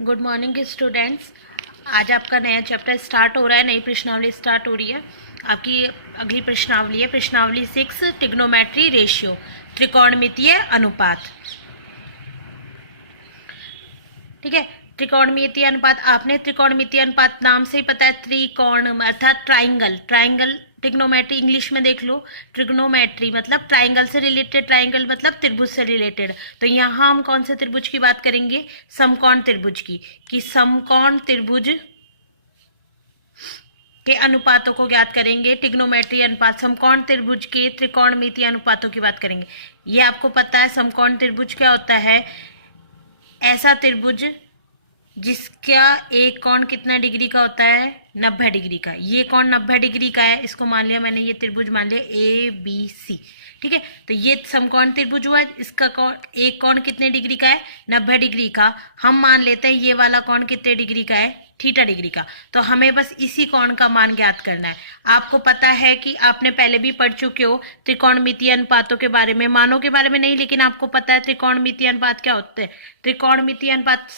Good morning students. आज आपका नया चैप्टर स्टार्ट हो रहा है, नई प्रश्नावली स्टार्ट हो रही है। आपकी अगली प्रश्नावली है प्रश्नावली 6, ट्रिग्नोमेट्री रेशियो, त्रिकोणमितीय अनुपात। ठीक है, त्रिकोणमितीय अनुपात आपने त्रिकोणमितीय अनुपात नाम से ही पता है, त्रिकोण अर्थात ट्राइंगल। ट्राइंगल ट्रिग्नोमेट्री इंग्लिश में देख लो, ट्रिग्नोमेट्री मतलब ट्राइंगल से रिलेटेड, ट्राइंगल मतलब त्रिभुज से रिलेटेड। तो यहाँ हम कौन से त्रिभुज की बात करेंगे? समकोण त्रिभुज की, कि समकोण त्रिभुज के अनुपातों को ज्ञात करेंगे। ट्रिग्नोमेट्री अनुपात, समकोण त्रिभुज के त्रिकोणमितीय अनुपातों की बात करेंगे। ये आपको पता है समकोण त्रिभुज क्या होता है? ऐसा त्रिभुज जिसका एक कोण कितना डिग्री का होता है? 90 डिग्री का। ये कोण 90 डिग्री का है, इसको मान लिया मैंने, ये त्रिभुज मान लिया ए बी सी। ठीक है, तो ये समकोण त्रिभुज हुआ, इसका कोण, एक कोण कितने डिग्री का है? 90 डिग्री का। हम मान लेते हैं ये वाला कोण कितने डिग्री का है? थीटा डिग्री का। तो हमें बस इसी कोण का मान ज्ञात करना है। आपको पता है कि आपने पहले भी पढ़ चुके हो त्रिकोणमितीय अनुपातों के बारे में, मानों के बारे में नहीं, लेकिन आपको पता है त्रिकोणमितीय अनुपात क्या होते हैं। त्रिकोणमितीय अनुपात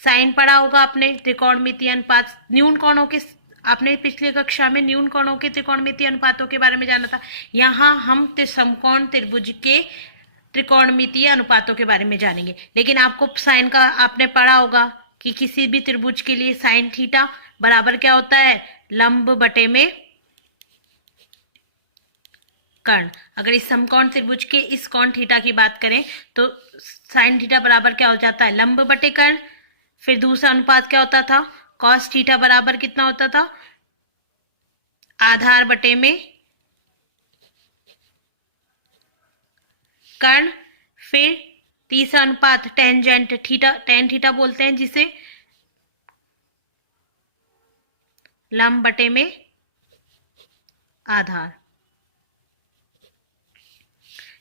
साइन पढ़ा होगा आपने। त्रिकोणमितीय अनुपात न्यून कोणों के, आपने पिछली कक्षा में न्यून कोणों के त्रिकोणमितीय अनुपातों के बारे में जाना था। यहाँ हम समकोण त्रिभुज के त्रिकोणमितीय अनुपातों के बारे में जानेंगे। लेकिन आपको साइन का आपने पढ़ा होगा कि किसी भी त्रिभुज के लिए साइन थीटा बराबर क्या होता है? लंब बटे में कर्ण। अगर इस समकोण त्रिभुज के इस कोण थीटा की बात करें तो साइन थीटा बराबर क्या हो जाता है? लंब बटे कर्ण। फिर दूसरा अनुपात क्या होता था? कॉस थीटा बराबर कितना होता था? आधार बटे में कर्ण। फिर तीसरा अनुपात टेंजेंट थीटा, टेन थीटा बोलते हैं जिसे, लंब बटे में आधार।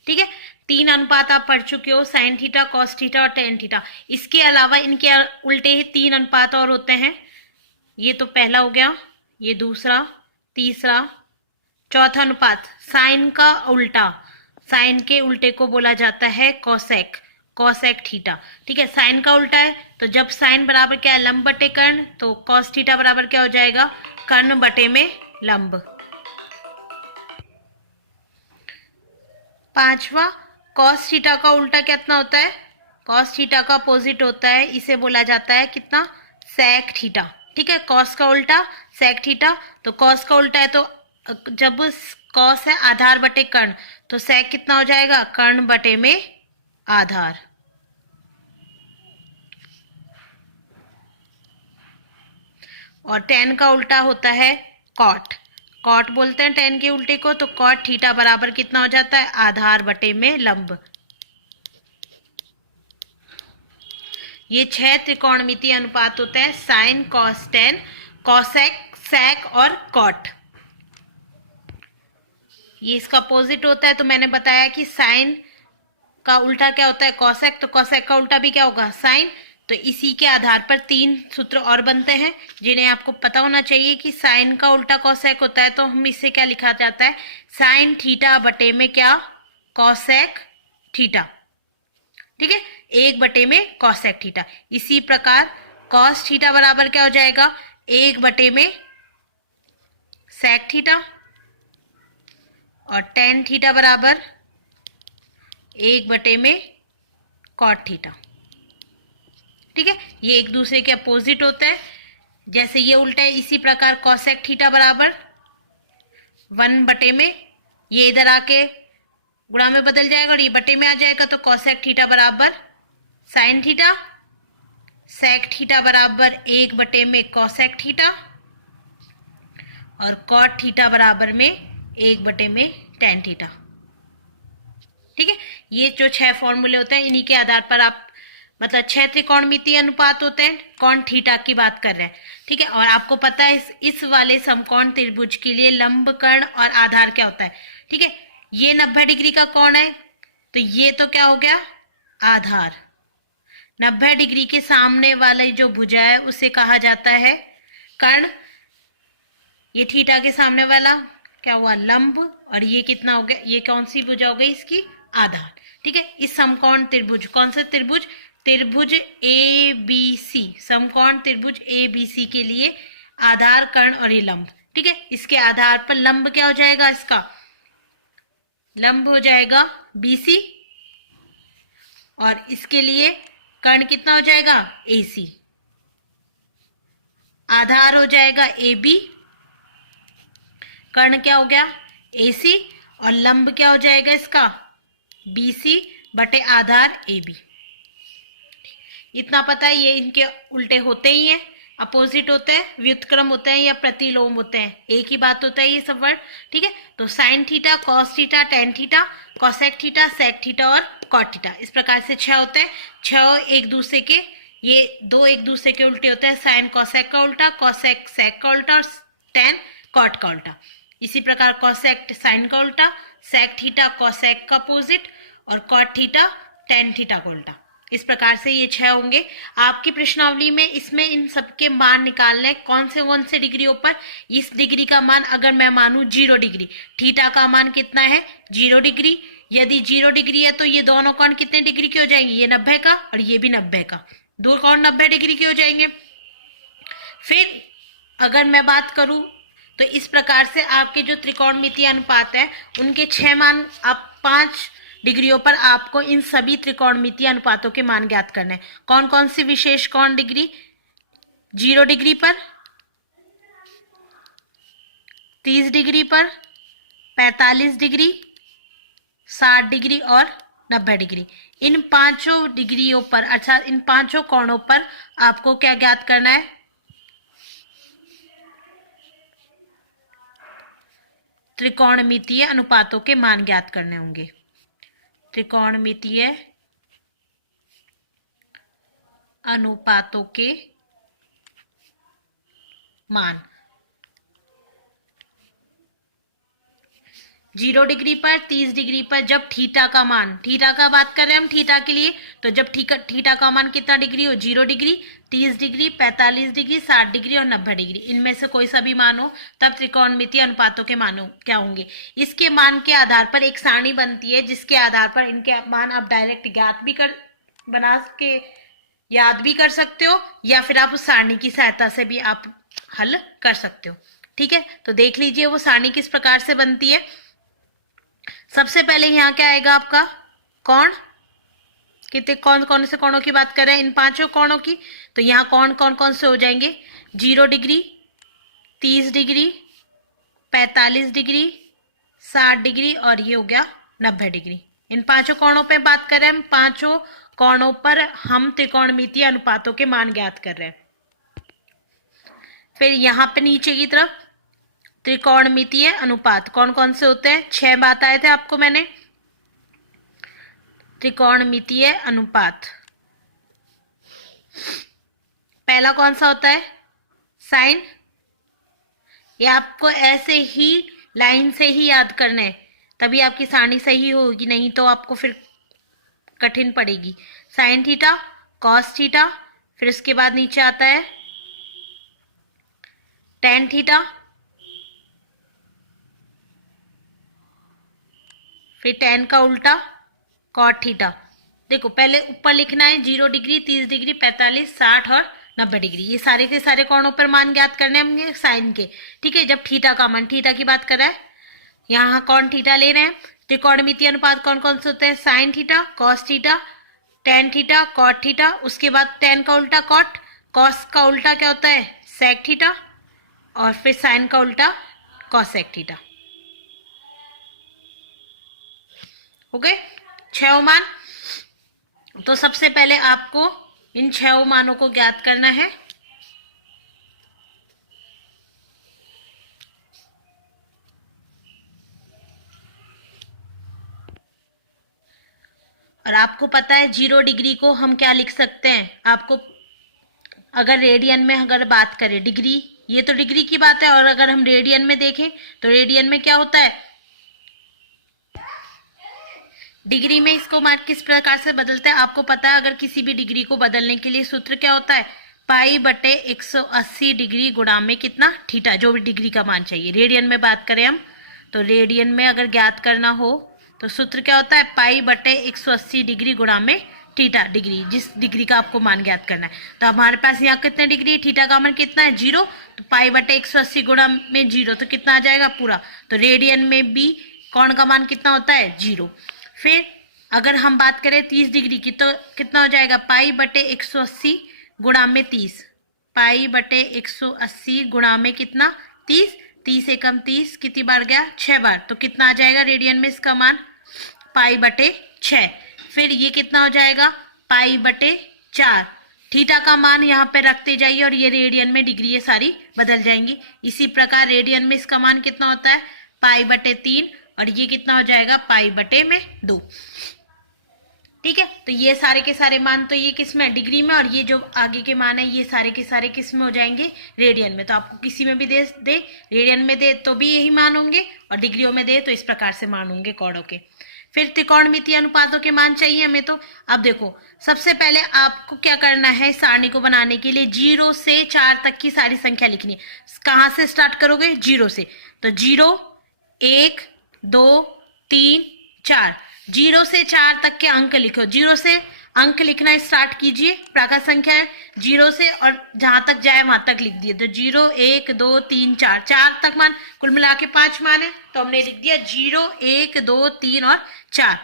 ठीक है, तीन अनुपात आप पढ़ चुके हो, साइन थीटा, कॉस थीटा और टेन थीटा। इसके अलावा इनके उल्टे ही तीन अनुपात और होते हैं। ये तो पहला हो गया, ये दूसरा, तीसरा, चौथा अनुपात साइन का उल्टा, साइन के उल्टे को बोला जाता है कॉसेक, कॉसेक थीटा। ठीक है, साइन का उल्टा है तो जब साइन बराबर क्या है? लंब बटे कर्ण, तो कॉस थीटा बराबर क्या हो जाएगा? कर्ण बटे में लंब। पांचवा, कॉस थीटा का उल्टा कितना होता है? कॉस थीटा का अपोजिट होता है, इसे बोला जाता है कितना? Sec theta. ठीक है, कॉस का उल्टा सेक थीटा। तो कॉस का उल्टा है तो जब कॉस है आधार बटे कर्ण, तो सेक कितना हो जाएगा? कर्ण बटे में आधार। और टेन का उल्टा होता है कॉट, कॉट बोलते हैं टेन के उल्टे को। तो कॉट थीटा बराबर कितना हो जाता है? आधार बटे में लंब। ये 6 त्रिकोणमितीय अनुपात होते हैं, साइन, कॉस, टेन, कॉसेक, सेक और कॉट। ये इसका अपोजिट होता है, तो मैंने बताया कि साइन का उल्टा क्या होता है? कॉसेक। तो कॉसेक का उल्टा भी क्या होगा? साइन। तो इसी के आधार पर तीन सूत्र और बनते हैं जिन्हें आपको पता होना चाहिए कि साइन का उल्टा कॉसेक होता है, तो हम इसे क्या लिखा जाता है? साइन थीटा बटे में क्या? Cosec theta. ठीक है, एक बटे में कॉसेक थीटा। इसी प्रकार कॉस थीटा बराबर क्या हो जाएगा? एक बटे में सेक थीटा। और टेन थीटा बराबर एक बटे में कॉट थीटा। ठीक है, ये एक दूसरे के अपोजिट होता है। जैसे ये उल्टा है, इसी प्रकार कॉसेक थीटा बराबर 1 बटे में, ये इधर आके गुणा में बदल जाएगा और ये बटे में आ जाएगा, तो कॉसेक थीटा बराबर साइन थीटा। सेक थीटा बराबर 1 बटे में कॉसेक थीटा। और कॉट थीटा बराबर में 1 बटे में टेन थीटा। ठीक है, ये जो 6 फॉर्मूले होते हैं, इन्हीं के आधार पर आप, मतलब 6 त्रिकोणमितीय अनुपात होते हैं, कोण थीटा की बात कर रहे हैं। ठीक है, और आपको पता है इस वाले समकोण त्रिभुज के लिए लंब, कर्ण और आधार क्या होता है? ठीक है, ये 90 डिग्री का कोण है, तो ये तो क्या हो गया? आधार। 90 डिग्री के सामने वाले जो भुजा है उसे कहा जाता है कर्ण। ये थीटा के सामने वाला क्या हुआ? लंब। और ये कितना हो गया? ये कौन सी भुजा हो गई इसकी? आधार। ठीक है, इस समकोण त्रिभुज, कौन सा त्रिभुज? त्रिभुज ए बी सी, समकोण त्रिभुज ए बी सी के लिए आधार, कर्ण और ये लंब। ठीक है, इसके आधार पर लंब क्या हो जाएगा, इसका लंब हो जाएगा BC और इसके लिए कर्ण कितना हो जाएगा AC, आधार हो जाएगा AB, कर्ण क्या हो गया AC और लंब क्या हो जाएगा इसका BC बटे आधार AB। इतना पता है, ये इनके उल्टे होते ही हैं, अपोजिट होते हैं, व्युत्क्रम होते हैं या प्रतिलोम होते हैं, एक ही बात होता है ये सब वर्ड। ठीक है, तो sine theta, cos theta, tan theta, cosec theta, sec theta और कॉट थीटा, इस प्रकार से 6 होते हैं। 6 एक दूसरे के, ये 2 एक दूसरे के उल्टे होते हैं, साइन कॉसेक का उल्टा, कॉसेक सेक का उल्टा और टेन कॉट का उल्टा। इसी प्रकार कॉसेक साइन का उल्टा, सेक थीटा कॉसेक का अपोजिट और कॉट थीटा टेन थीटा का उल्टा। इस प्रकार से ये 6 होंगे। आपकी प्रश्नावली में इसमें इन सबके मान निकालने हैं, कौन से डिग्रियों पर। इस डिग्री का मान अगर मैं मानूं 0 डिग्री, थीटा का मान कितना है 0 डिग्री। यदि 0 डिग्री है तो ये दोनों कोण कितने डिग्री के हो जाएंगे, ये 90 का और ये भी 90 का, दो कोण 90 डिग्री के हो जाएंगे। फिर अगर मैं बात करूं तो इस प्रकार से आपके जो त्रिकोणमितीय अनुपात है उनके 6 मान, आप 5 डिग्रियों पर आपको इन सभी त्रिकोणमितीय अनुपातों के मान ज्ञात करने हैं। कौन कौन सी विशेष कोण डिग्री, 0 डिग्री पर, 30 डिग्री पर, 45 डिग्री, 60 डिग्री और 90 डिग्री। इन 5 डिग्रियों पर, अच्छा इन 5 कोणों पर आपको क्या ज्ञात करना है, त्रिकोणमितीय अनुपातों के मान ज्ञात करने होंगे। त्रिकोणमितीय अनुपातों के मान 0 डिग्री पर, 30 डिग्री पर जब थीटा का मान, थीटा का बात कर रहे हैं हम थीटा के लिए, तो जब थीटा का मान कितना डिग्री हो 0 डिग्री, 30 डिग्री, 45 डिग्री, 60 डिग्री और 90 डिग्री, इनमें से कोई सा भी मान हो तब त्रिकोणमितीय अनुपातों के मान क्या होंगे। इसके मान के आधार पर एक सारणी बनती है जिसके आधार पर इनके मान आप डायरेक्ट ज्ञात भी कर, बना के याद भी कर सकते हो, या फिर आप उस सारणी की सहायता से भी आप हल कर सकते हो। ठीक है, तो देख लीजिए वो सारणी किस प्रकार से बनती है। सबसे पहले यहाँ क्या आएगा आपका कोण, कितने कौन से कोणों की बात कर रहे हैं, इन 5 कोणों की। तो यहाँ कौन से हो जाएंगे, 0 डिग्री, 30 डिग्री, 45 डिग्री, 60 डिग्री और ये हो गया 90 डिग्री। इन 5 कोणों पे बात कर रहे हैं हम, 5 कोणों पर हम त्रिकोणमितीय अनुपातों के मान ज्ञात कर रहे हैं। फिर यहाँ पे नीचे की तरफ त्रिकोणमितीय अनुपात कौन कौन से होते हैं, 6 बताए थे आपको मैंने। त्रिकोणमितीय अनुपात पहला कौन सा होता है, साइन। ये आपको ऐसे ही लाइन से ही याद करना है, तभी आपकी सारणी सही होगी, नहीं तो आपको फिर कठिन पड़ेगी। साइन थीटा, कॉस थीटा, फिर उसके बाद नीचे आता है टेन थीटा, फिर टेन का उल्टा कॉट थीटा। देखो पहले ऊपर लिखना है 0 डिग्री, 30 डिग्री, 45, 60 और 90 डिग्री, ये सारे के सारे कोणों पर मान ज्ञात करने होंगे साइन के। ठीक है, जब थीटा का मान, थीटा की बात कर रहा है, यहाँ कौन थीटा ले रहे हैं। त्रिकोणमितीय अनुपात कौन कौन से होते हैं, sine theta, cos theta, tan theta, cot theta, उसके बाद टेन का उल्टा कॉट, कॉस का उल्टा क्या होता है सेक थीटा और फिर साइन का उल्टा कॉसेक थीटा। हो गए 6 मान। तो सबसे पहले आपको इन 6 मानों को ज्ञात करना है। और आपको पता है 0 डिग्री को हम क्या लिख सकते हैं, आपको अगर रेडियन में अगर बात करें, डिग्री ये तो डिग्री की बात है, और अगर हम रेडियन में देखें तो रेडियन में क्या होता है, डिग्री में इसको मार्क किस प्रकार से बदलते हैं आपको पता है। अगर किसी भी डिग्री को बदलने के लिए सूत्र क्या होता है, पाई बटे 180 डिग्री गुणा में कितना थीटा, जो भी डिग्री का मान चाहिए। रेडियन में बात करें हम तो रेडियन में अगर ज्ञात करना हो तो सूत्र क्या होता है, पाई बटे 180 डिग्री गुणा में थीटा डिग्री, जिस डिग्री का आपको मान ज्ञात करना है। तो हमारे पास यहाँ कितने डिग्री है, थीटा का मान कितना है 0, तो पाई बटे 180 गुणा में 0 तो कितना आ जाएगा पूरा। तो रेडियन में भी कोण का मान कितना होता है 0। फिर अगर हम बात करें 30 डिग्री की तो कितना हो जाएगा पाई बटे 180 गुणा में 30, पाई बटे 180 गुणा में कितना 30, 30 एकम 30 कितनी बार गया 6 बार, तो कितना आ जाएगा रेडियन में इसका मान पाई बटे 6। फिर ये कितना हो जाएगा पाई बटे 4। थीटा का मान यहाँ पे रखते जाइए और ये रेडियन में डिग्री ये सारी बदल जाएंगी। इसी प्रकार रेडियन में इसका मान कितना होता है पाई बटे 3 और ये कितना हो जाएगा पाई बटे में 2। ठीक है, तो ये सारे के सारे मान तो ये किस में डिग्री में, और ये जो आगे के मान है ये सारे के सारे किस में हो जाएंगे रेडियन में। तो आपको किसी में भी दे रेडियन में दे तो भी यही मान होंगे और डिग्रियों में दे तो इस प्रकार से मान होंगे कोणों के। फिर त्रिकोणमितीय अनुपातों के मान चाहिए हमें। तो अब देखो सबसे पहले आपको क्या करना है, सारणी को बनाने के लिए 0 से 4 तक की सारी संख्या लिखनी है। कहाँ से स्टार्ट करोगे 0 से, तो 0 1 2 3 4, 0 से 4 तक के अंक लिखो। 0 से अंक लिखना स्टार्ट कीजिए, प्राकृत संख्या है 0 से और जहां तक जाए वहां तक लिख दिए। तो 0 1 2 3 4, 4 तक मान कुल मिला के 5 मान है तो हमने लिख दिया 0 1 2 3 और 4।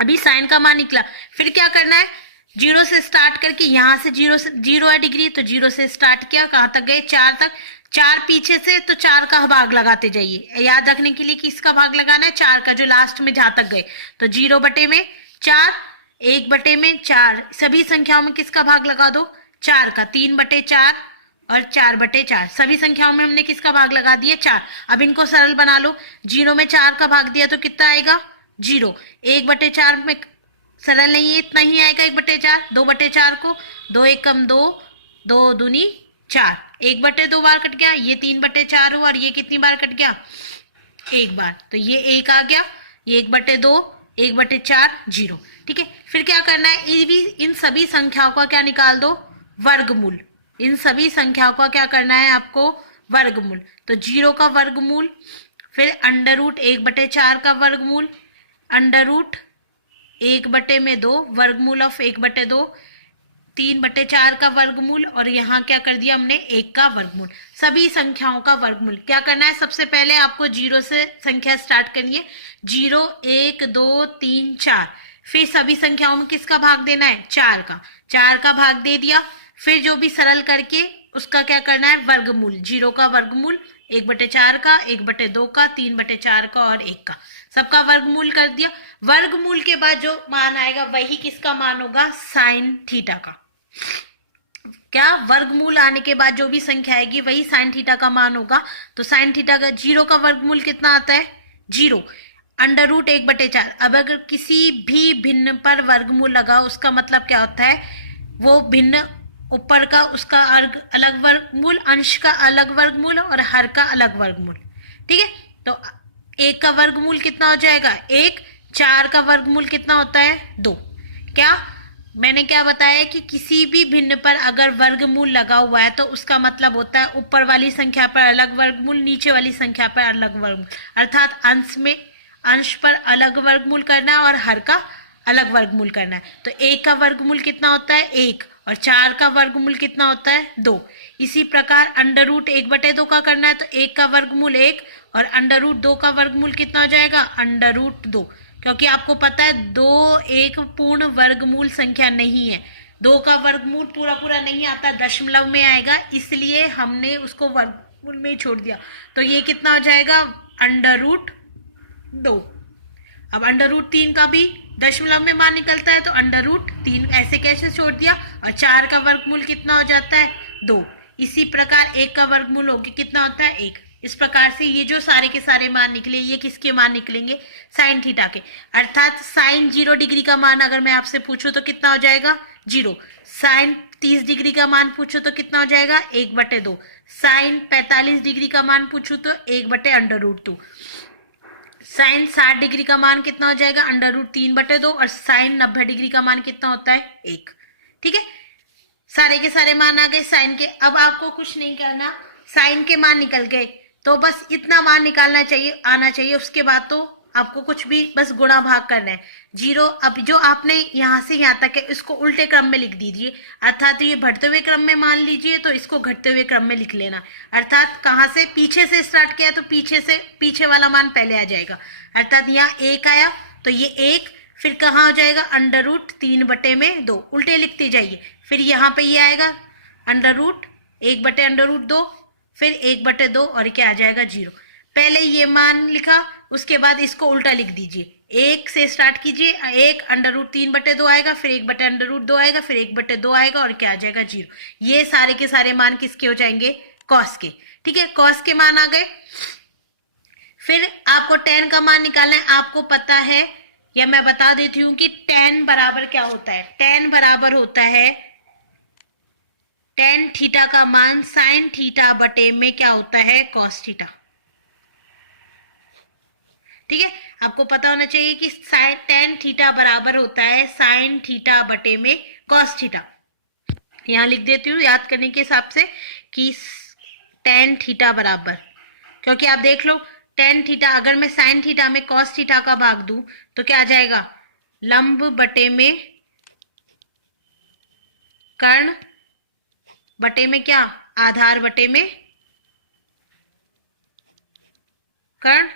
अभी साइन का मान निकला। फिर क्या करना है 0 से स्टार्ट करके यहाँ से 0 है डिग्री, तो 0 से स्टार्ट किया कहाँ तक गए 4 तक, 4 पीछे से तो 4 का भाग लगाते जाइए। याद रखने के लिए किसका भाग लगाना है 4 का, जो लास्ट में जहां तक गए। तो 0 बटे में 4, 1 बटे में 4, सभी संख्याओं में किसका भाग लगा दो 4 का, 3 बटे 4 और 4 बटे 4, सभी संख्याओं में हमने किसका भाग लगा दिया 4। अब इनको सरल बना लो, 0 में 4 का भाग दिया तो कितना आएगा 0, 1 बटे 4 में सरल नहीं है इतना ही आएगा 1 बटे 4, 2 बटे 4 को 2 एकम 2, 2 दूनी 4, 1 बटे 2 बार कट गया, ये 3 बटे 4 हुआ और ये कितनी बार कट गया 1 बार, तो ये 1 आ गया, ये 1 बटे 2 1 बटे 4 0। ठीक है, फिर क्या करना है इन सभी संख्याओं का क्या निकाल दो वर्गमूल। इन सभी संख्याओं का क्या करना है आपको वर्गमूल। तो 0 का वर्गमूल, फिर अंडर रूट 1 बटे 4 का वर्गमूल, अंडर रूट 1 बटे में 2, वर्गमूल ऑफ 1 बटे 2, 3 बटे 4 का वर्गमूल और यहाँ क्या कर दिया हमने 1 का वर्गमूल। सभी संख्याओं का वर्गमूल क्या करना है, सबसे पहले आपको 0 से संख्या स्टार्ट करनी है, 0 1 2 3 4, फिर सभी संख्याओं में किसका भाग देना है 4 का, 4 का भाग दे दिया। फिर जो भी सरल करके उसका क्या करना है वर्गमूल, 0 का वर्गमूल 1 बटे 4 का, 1 बटे 2 का, 3 बटे 4 का और 1 का, सबका वर्गमूल कर दिया। वर्गमूल के बाद जो मान आएगा वही किसका मान होगा साइन थीटा का। क्या वर्गमूल आने के बाद जो भी संख्या आएगी वही साइन थीटा का मान होगा। तो साइन थीटा का 0 का वर्गमूल कितना आता है 0, अंडर रूट 1 बटे 4। अब अगर किसी भी भिन्न पर वर्गमूल लगा उसका मतलब क्या होता है, वो भिन्न ऊपर का उसका अलग वर्गमूल, अंश का अलग वर्गमूल और हर का अलग वर्गमूल। ठीक है, तो 1 का वर्गमूल कितना हो जाएगा 1, 4 का वर्गमूल कितना होता है 2। क्या मैंने क्या बताया कि किसी भी भिन्न पर अगर वर्गमूल लगा हुआ है तो उसका मतलब होता है ऊपर वाली संख्या पर अलग वर्गमूल, नीचे वाली संख्या पर अलग वर्गमूल, अर्थात अंश पर अलग वर्गमूल करना है और हर का अलग वर्गमूल करना है। तो 1 का वर्गमूल कितना होता है 1 और 4 का वर्गमूल कितना होता है 2। इसी प्रकार अंडर रूट 1 बटे 2 का करना है तो 1 का वर्गमूल 1 और अंडर रूट 2 का वर्गमूल कितना हो जाएगा अंडर रूट 2, क्योंकि आपको पता है 2 एक पूर्ण वर्गमूल संख्या नहीं है, 2 का वर्गमूल पूरा पूरा नहीं आता, दशमलव में आएगा, इसलिए हमने उसको वर्गमूल में ही छोड़ दिया। तो ये कितना हो जाएगा अंडर रूट 2। अब अंडर रूट 3 का भी दशमलव में मान निकलता है तो अंडर रूट 3 ऐसे कैसे छोड़ दिया, और 4 का वर्गमूल कितना हो जाता है 2। इसी प्रकार 1 का वर्गमूल होगी कितना होता है 1। इस प्रकार से ये जो सारे के सारे मान निकले ये किसके मान निकलेंगे साइन थीटा के, अर्थात साइन 0 डिग्री का मान अगर मैं आपसे पूछूं तो कितना हो जाएगा 0, साइन 30 डिग्री का मान पूछो तो कितना हो जाएगा 1 बटे 2, साइन 45 डिग्री का मान पूछूं तो 1 बटे अंडर रूट 2, साइन 60 डिग्री का मान कितना हो जाएगा अंडर रूट 3 बटे 2 और साइन 90 डिग्री का मान कितना होता है 1। ठीक है, सारे के सारे मान आ गए साइन के। अब आपको कुछ नहीं करना, साइन के मान निकल गए तो बस इतना मान निकालना चाहिए आना चाहिए, उसके बाद तो आपको कुछ भी बस गुणा भाग करना है। 0 अब जो आपने यहाँ से यहाँ तक है इसको उल्टे क्रम में लिख दीजिए, अर्थात ये बढ़ते हुए क्रम में मान लीजिए तो इसको घटते हुए क्रम में लिख लेना। अर्थात कहाँ से, पीछे से स्टार्ट किया तो पीछे से पीछे वाला मान पहले आ जाएगा। अर्थात यहाँ 1 आया तो ये 1 फिर कहाँ हो जाएगा, अंडर रूट 3/2, उल्टे लिखते जाइए। फिर यहाँ पे ये आएगा अंडर रूट 1/√2, फिर 1/2 और क्या आ जाएगा 0। पहले ये मान लिखा, उसके बाद इसको उल्टा लिख दीजिए। 1 से स्टार्ट कीजिए, 1 अंडर रूट 3/2 आएगा, फिर 1/√2 आएगा, फिर 1/2 आएगा और क्या आ जाएगा 0। ये सारे के सारे मान किसके हो जाएंगे, कॉस के। ठीक है, कॉस के मान आ गए। फिर आपको tan का मान निकालना है। आपको पता है या मैं बता देती हूं कि tan बराबर क्या होता है। tan बराबर होता है tan थीटा का मान sin थीटा बटे में क्या होता है, cos थीटा। ठीक है, आपको पता होना चाहिए कि tan थीटा बराबर होता है sin थीटा बटे में cos थीटा। यहां लिख देती हूँ याद करने के हिसाब से कि tan थीटा बराबर, क्योंकि आप देख लो tan थीटा अगर मैं sin थीटा में cos थीटा का भाग दूं तो क्या आ जाएगा, लंब बटे में कर्ण बटे में क्या, आधार बटे में कर्ण।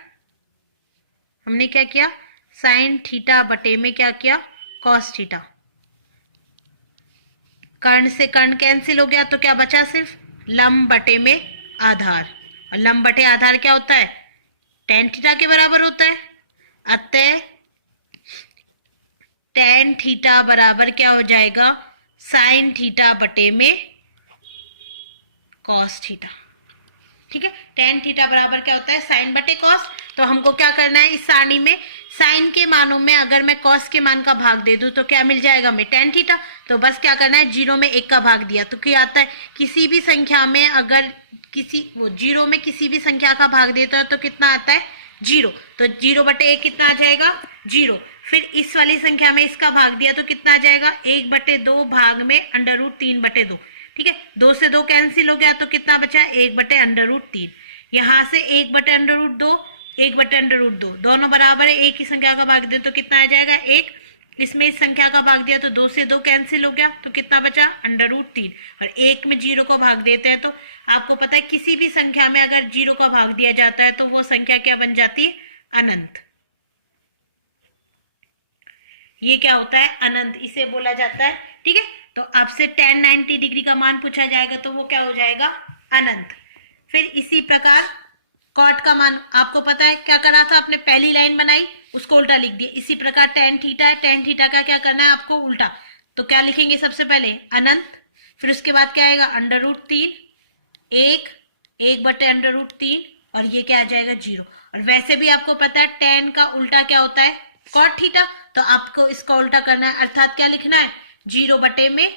हमने क्या किया, sin थीटा बटे में क्या किया, cos थीटा। कर्ण से कर्ण कैंसिल हो गया तो क्या बचा, सिर्फ लंब बटे में आधार। और लंब बटे आधार क्या होता है, tan थीटा के बराबर होता है। अतः tan थीटा बराबर क्या हो जाएगा, sin थीटा बटे में cos थीटा। ठीक है, tan थीटा बराबर क्या होता है, sin बटे cos। तो हमको क्या करना है, इस सारणी में sin के मानों में अगर मैं cos के मान का भाग दे दूं तो क्या मिल जाएगा हमें, tan थीटा। तो बस क्या करना है, 0 में 1 का भाग दिया तो क्या आता है, किसी भी संख्या में अगर 0 में किसी भी संख्या का भाग देता है तो कितना आता है, 0। तो 0/1 कितना आ जाएगा, 0। फिर इस वाली संख्या में इसका भाग दिया तो कितना आ जाएगा, 1/2 भाग में √3/2। ठीक है, 2 से 2 कैंसिल हो गया तो कितना बचा, 1/√3। यहाँ से 1/√2 1/√2 दोनों बराबर है, एक ही संख्या का भाग दे तो कितना आ जाएगा, 1। इसमें इस संख्या का भाग दिया तो 2 से 2 कैंसिल हो गया तो कितना बचा, √3। और 1 में 0 को भाग देते हैं तो आपको पता है किसी भी संख्या में अगर 0 का भाग दिया जाता है तो वो संख्या क्या बन जाती है, अनंत। ये क्या होता है, अनंत, इसे बोला जाता है। ठीक है, तो आपसे tan 90 डिग्री का मान पूछा जाएगा तो वो क्या हो जाएगा, अनंत। फिर इसी प्रकार cot का मान आपको पता है क्या करा था, आपने पहली लाइन बनाई उसको उल्टा लिख दिया। इसी प्रकार tan थीटा है, tan थीटा का क्या करना है आपको, उल्टा। तो क्या लिखेंगे, सबसे पहले अनंत, फिर उसके बाद क्या आएगा, √3, 1/√3 और ये क्या आ जाएगा, 0। और वैसे भी आपको पता है tan का उल्टा क्या होता है, cot थीटा। तो आपको इसका उल्टा करना है, अर्थात क्या लिखना है, 0/1।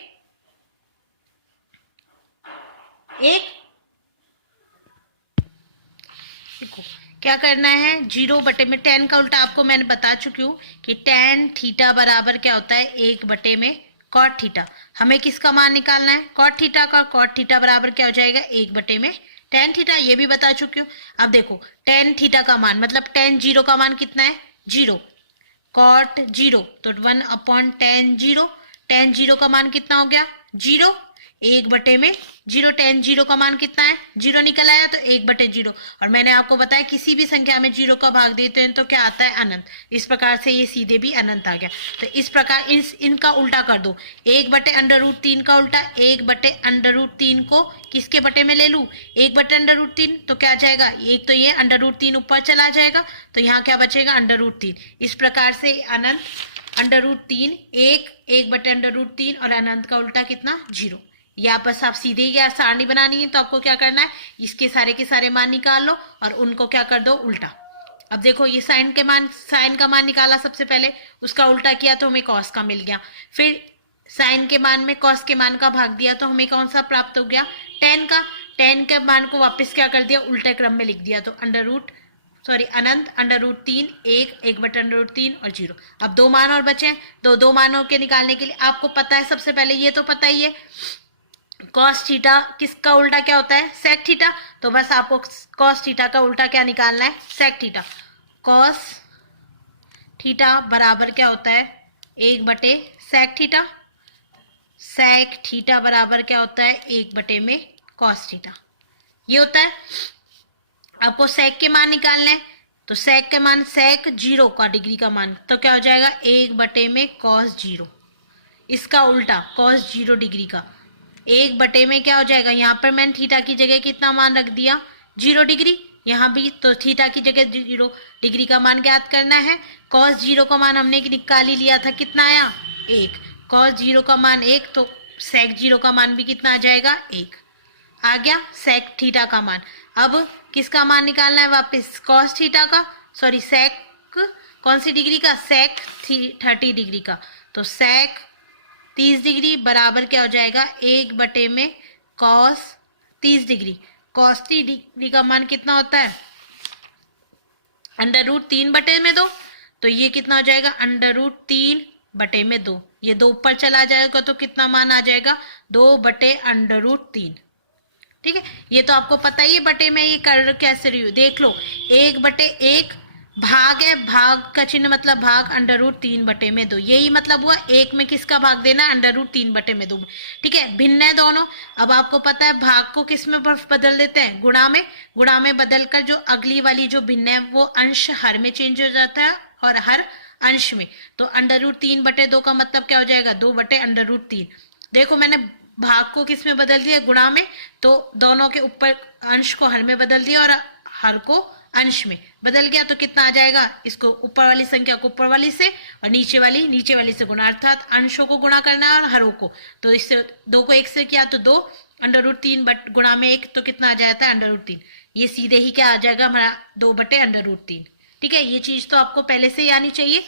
देखो क्या करना है, 0/में tan का उल्टा आपको मैंने बता चुकी हूँ कि tan थीटा बराबर क्या होता है, 1/में cot थीटा। हमें किसका मान निकालना है, cot थीटा का। cot थीटा बराबर क्या हो जाएगा, 1/में tan थीटा, ये भी बता चुकी हूँ। अब देखो tan थीटा का मान मतलब tan 0 का मान कितना है, 0। cot 0 तो 1/tan 0। tan 0 का मान कितना हो गया, 0। 1/में 0, tan 0 का मान कितना है, 0 निकल आया तो 1/0। और मैंने आपको बताया किसी भी संख्या में 0 का भाग देते हैं तो क्या आता है, अनंत। इस प्रकार से ये सीधे भी अनंत आ गया। तो इस प्रकार इनका उल्टा कर दो, 1/√3 का उल्टा 1/√3 को किसके बटे में ले लू, 1/√3। तो क्या आ जाएगा, एक तो ये √3 ऊपर चला जाएगा तो यहाँ क्या बचेगा, √3। इस प्रकार से अनंत, √3, 1/√3 और अनंत का उल्टा कितना, 0। या बस आप सीधे ही सारणी बनानी है तो आपको क्या करना है, इसके सारे के सारे मान निकाल लो और उनको क्या कर दो, उल्टा। अब देखो ये साइन का मान निकाला सबसे पहले, उसका उल्टा किया तो हमें कॉस का मिल गया। फिर साइन के मान में कॉस के मान का भाग दिया तो हमें कौन सा प्राप्त हो गया, tan का। tan के मान को वापस क्या कर दिया, उल्टे क्रम में लिख दिया तो अनंत, √3, 1/√3 और 0। अब 2 मान और बचे हैं, दो मानों के निकालने के लिए आपको पता है, सबसे पहले ये तो पता ही है cos थीटा किसका उल्टा क्या होता है, sec थीटा। तो बस आपको cos थीटा का उल्टा क्या निकालना है, sec थीटा। cos थीटा बराबर क्या होता है, 1 बटे सेक थीटा। सेक थीटा बराबर क्या होता है, 1 बटे कॉस थीटा। ये होता है। आपको सेक के मान निकालने हैं, तो सेक के मान, सेक 0 का डिग्री का मान, तो क्या हो जाएगा, 1 बटे कॉस 0। इसका उल्टा कॉस 0 डिग्री का 1 बटे क्या हो जाएगा, यहाँ पर मैंने थीटा की जगह कितना मान रख दिया, 0 डिग्री। यहाँ भी तो थीटा की जगह 0 डिग्री का मान ज्ञात करना है। कॉस 0 का मान हमने निकाल ही लिया था, कितना आया, 1। कॉस 0 का मान 1, तो सेक 0 का मान भी कितना आ जाएगा, 1 आ गया। सेक थीटा का मान, अब किसका मान निकालना है वापस, कॉस थीटा का, सॉरी सेक कौन सी डिग्री का, सेक 30 डिग्री का। तो सेक 30 डिग्री बराबर क्या हो जाएगा, 1 बटे कॉस 30 डिग्री। कॉस 30 डिग्री का मान कितना होता है, √3/2। तो ये कितना हो जाएगा, √3/2। ये 2 ऊपर चला जाएगा तो कितना मान आ जाएगा, 2/√3। ठीक है, ये तो आपको पता ही है। बटे में ये कर कैसे रही हूँ, देख लो, 1/1 भाग है, भाग का चिन्ह मतलब भाग, √3/2। यही मतलब हुआ, 1 में किसका भाग देना है, √3/2। ठीक है, भिन्न है दोनों। अब आपको पता है भाग को किस में बदल देते हैं, गुणा में। गुणा में बदलकर जो अगली वाली जो भिन्न है वो अंश हर में चेंज हो जाता है और हर अंश में। तो √3/2 का मतलब क्या हो जाएगा, 2/√3। देखो मैंने भाग को किस में बदल दिया, गुणा में, तो दोनों के ऊपर अंश को हर में बदल दिया और हर को अंश में बदल गया। तो कितना आ जाएगा, इसको ऊपर वाली संख्या को ऊपर वाली से और नीचे वाली से गुणा, अर्थात अंशों को गुणा करना है और हरों को। तो इससे 2 को 1 से किया तो 2, √3 गुणा में 1, तो कितना आ जाता है, √3। ये सीधे ही क्या आ जाएगा हमारा, 2/√3। ठीक है, ये चीज तो आपको पहले से ही आनी चाहिए।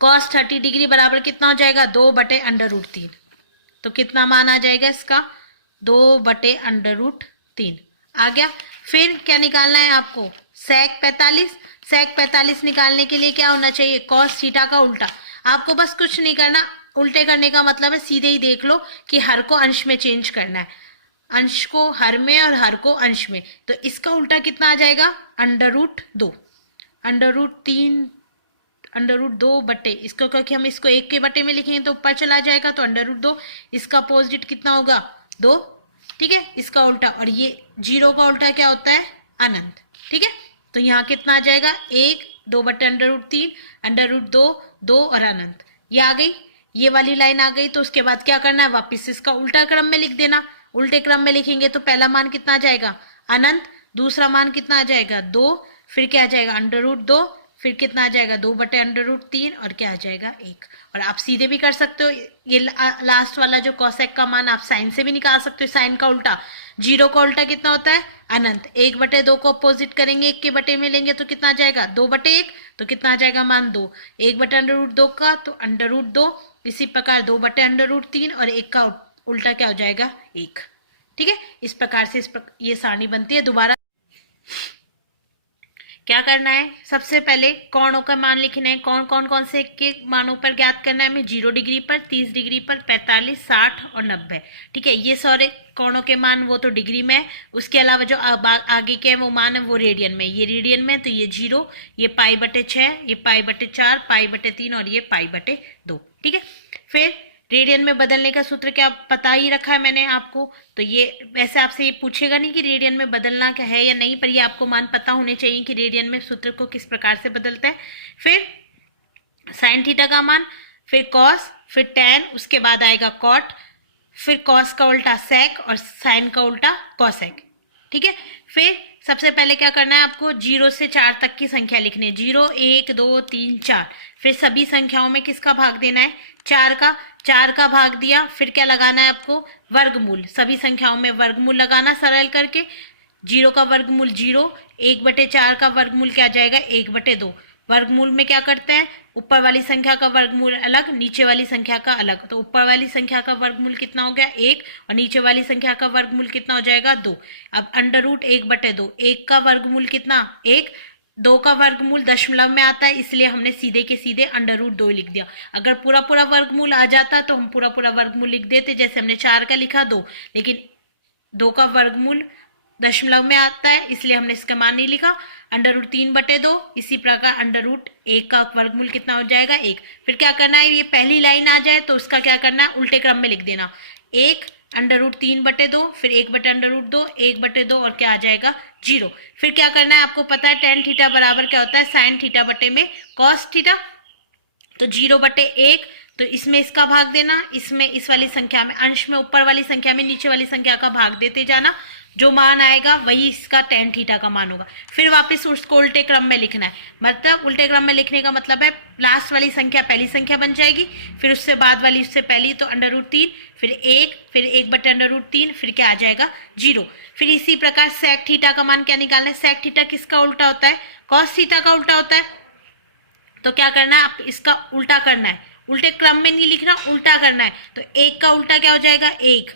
कॉस 30 डिग्री बराबर कितना हो जाएगा, 2/√3। तो कितना मान आ जाएगा इसका, 2/√3 आ गया। फिर क्या निकालना है आपको, सेक 45। सेक 45 निकालने के लिए क्या होना चाहिए, कॉस थीटा का उल्टा। आपको बस कुछ नहीं करना, उल्टे करने का मतलब है सीधे ही देख लो कि हर को अंश में चेंज करना है, अंश को हर में और हर को अंश में। तो इसका उल्टा कितना आ जाएगा, √2। √2 बटे, इसको क्योंकि हम इसको 1 के बटे में लिखेंगे तो ऊपर चला जाएगा, तो √2। इसका अपोजिट कितना होगा, 2। ठीक है, इसका उल्टा, और ये 0 का उल्टा क्या होता है, अनंत। ठीक है, तो यहाँ कितना आ जाएगा, 1, 2/√3, √2, 2 और अनंत। ये आ गई, ये वाली लाइन आ गई। तो उसके बाद क्या करना है, वापिस इसका उल्टा क्रम में लिख देना। उल्टे क्रम में लिखेंगे तो पहला मान कितना आ जाएगा, अनंत। दूसरा मान कितना आ जाएगा, 2। फिर क्या आ जाएगा, √2। फिर कितना आ जाएगा, 2/√3 और क्या आ जाएगा, 1। और आप सीधे भी कर सकते हो, ये लास्ट वाला जो कोसेक का मान आप साइन से भी निकाल सकते हो। साइन का उल्टा, 0 का उल्टा कितना होता है, अनंत। 1/2 को अपोजिट करेंगे, 1 के बटे में लेंगे तो कितना आ जाएगा, 2/1। तो कितना आ जाएगा मान, 2। 1/√2 का तो √2। इसी प्रकार 2/√3 और 1 का उल्टा क्या हो जाएगा, 1। ठीक है, इस प्रकार से ये सारणी बनती है। दोबारा क्या करना है, सबसे पहले कोणों का मान लिखना है। कौन से के मानों पर ज्ञात करना है हमें, 0 डिग्री पर, 30 डिग्री पर, 45, 60 और 90। ठीक है, ये सारे कोणों के मान वो तो डिग्री में है। उसके अलावा जो आगे के वो मान है वो रेडियन में। ये रेडियन में, तो ये 0, ये π/6, ये π/4, π/3 और ये π/2। ठीक है, फिर रेडियन में बदलने का सूत्र क्या पता ही रखा है मैंने आपको। तो ये वैसे आपसे ये पूछेगा नहीं कि रेडियन में बदलना क्या है या नहीं, पर ये आपको मान पता होने चाहिए कि रेडियन में सूत्र को किस प्रकार से बदलता है। फिर साइन थीटा का मान, फिर कॉस, फिर टैन, उसके बाद आएगा कॉट, फिर कॉस का उल्टा सेक और साइन का उल्टा कॉसेक। ठीक है, फिर सबसे पहले क्या करना है आपको, 0 से 4 तक की संख्या लिखनी है। 0, 1, 2, 3, 4। फिर सभी संख्याओं में किसका भाग देना है, 4 का भाग दिया। फिर क्या लगाना है आपको, वर्गमूल। सभी संख्याओं में वर्गमूल लगाना सरल करके। 0 का वर्गमूल 0, 1/4 का वर्गमूल क्या जाएगा, 1/2। वर्गमूल में क्या करते हैं, ऊपर वाली संख्या का वर्गमूल अलग, नीचे वाली संख्या का अलग। तो ऊपर वाली संख्या का वर्गमूल कितना हो गया, 1, और नीचे वाली संख्या का वर्गमूल कितना हो जाएगा, 2। अब √1/2, 1 का वर्गमूल कितना, 1। 2 का वर्गमूल दशमलव में आता है, इसलिए हमने सीधे के सीधे √2 लिख दिया। अगर पूरा वर्गमूल आ जाता तो हम पूरा वर्गमूल लिख देते, जैसे हमने 4 का लिखा 2, लेकिन 2 का वर्गमूल दशमलव में आता है, इसलिए हमने इसका मान नहीं लिखा। अंडर रूट 3/2, इसी प्रकार अंडर रूट 1 का वर्गमूल कितना हो जाएगा 1। फिर क्या करना है, ये पहली लाइन आ जाए तो उसका क्या करना है, उल्टे क्रम में लिख देना। 1 अंडर रूट 3/2, फिर 1/√2, 1/2 और क्या आ जाएगा 0। फिर क्या करना है, आपको पता है टेन थीटा बराबर क्या होता है, साइन थीटा बटे में कॉस थीटा। तो 0/1, तो इसमें इसका भाग देना, इसमें इस वाली संख्या में, अंश में ऊपर वाली संख्या में नीचे वाली संख्या का भाग देते जाना। जो मान आएगा वही इसका टेन थीटा का मान होगा। फिर वापस उसको उल्टे क्रम में लिखना है, मतलब उल्टे क्रम में लिखने का मतलब है लास्ट वाली संख्या पहली संख्या बन जाएगी, फिर उससे बाद वाली उससे पहली, तो अंडर रूट 3, फिर 1, फिर 1/√3, फिर क्या आ जाएगा 0। फिर इसी प्रकार सेक थीटा का मान क्या निकालना है, सेक थीटा किसका उल्टा होता है, कॉस थीटा का उल्टा होता है। तो क्या करना है, आप इसका उल्टा करना है, उल्टे क्रम में नहीं लिखना, उल्टा करना है। तो 1 का उल्टा क्या हो जाएगा 1,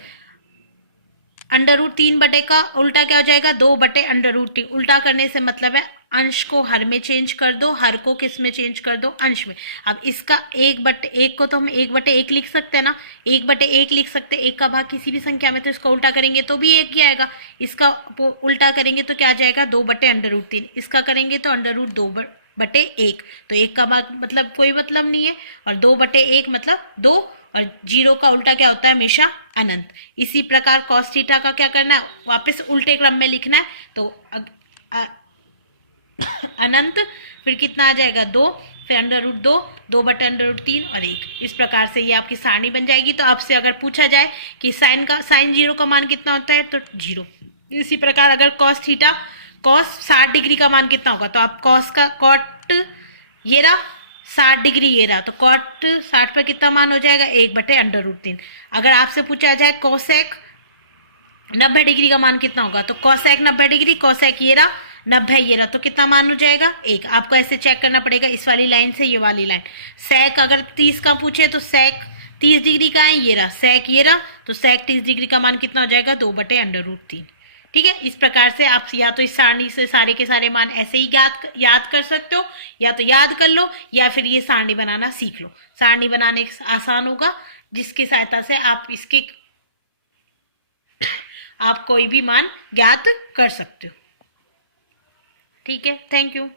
अंडर रूट 3 का उल्टा क्या हो जाएगा 2/√3। उल्टा करने से मतलब है अंश को हर में चेंज कर दो, हर को किस में चेंज कर दो, अंश में। अब इसका 1/1 को तो हम 1/1 लिख सकते हैं ना, 1/1 लिख सकते हैं, 1 का भाग किसी भी संख्या में, तो इसका उल्टा करेंगे तो भी 1 ही आएगा। इसका उल्टा करेंगे तो क्या आ जाएगा 2/√3, इसका करेंगे तो अंडर रूट 2/1। तो 1 का भाग मतलब कोई मतलब नहीं है, और 2/1 मतलब 2, और 0 का उल्टा क्या होता है हमेशा अनंत। इसी प्रकार कॉस थीटा का क्या करना है, वापस उल्टे क्रम में लिखना है, तो अनंत, फिर कितना आ जाएगा 2, फिर अंडर रूट 2, 2/√3 और 1। इस प्रकार से ये आपकी सारणी बन जाएगी। तो आपसे अगर पूछा जाए कि साइन 0 का मान कितना होता है, तो 0। इसी प्रकार अगर कॉस थीटा, कॉस 60 डिग्री का मान कितना होगा, तो आप कॉस का कॉट ये रहा 60 डिग्री, ये रहा, तो कॉट 60 पर कितना मान हो जाएगा 1/√3। अगर आपसे पूछा जाए कोसेक 90 डिग्री का मान कितना होगा, तो कोसेक 90 डिग्री, कोसेक ये रहा 90 ये रहा, तो कितना मान हो जाएगा 1। आपको ऐसे चेक करना पड़ेगा इस वाली लाइन से ये वाली लाइन। सेक अगर 30 का पूछे तो सेक 30 डिग्री का है, ये रहा सेक ये रहा, तो सेक 30 डिग्री का मान कितना हो जाएगा 2/√3। ठीक है, इस प्रकार से आप या तो इस सारणी से सारे के सारे मान ऐसे ही याद कर सकते हो, या तो याद कर लो, या फिर ये सारणी बनाना सीख लो। सारणी बनाने आसान होगा, जिसकी सहायता से आप कोई भी मान ज्ञात कर सकते हो। ठीक है, थैंक यू।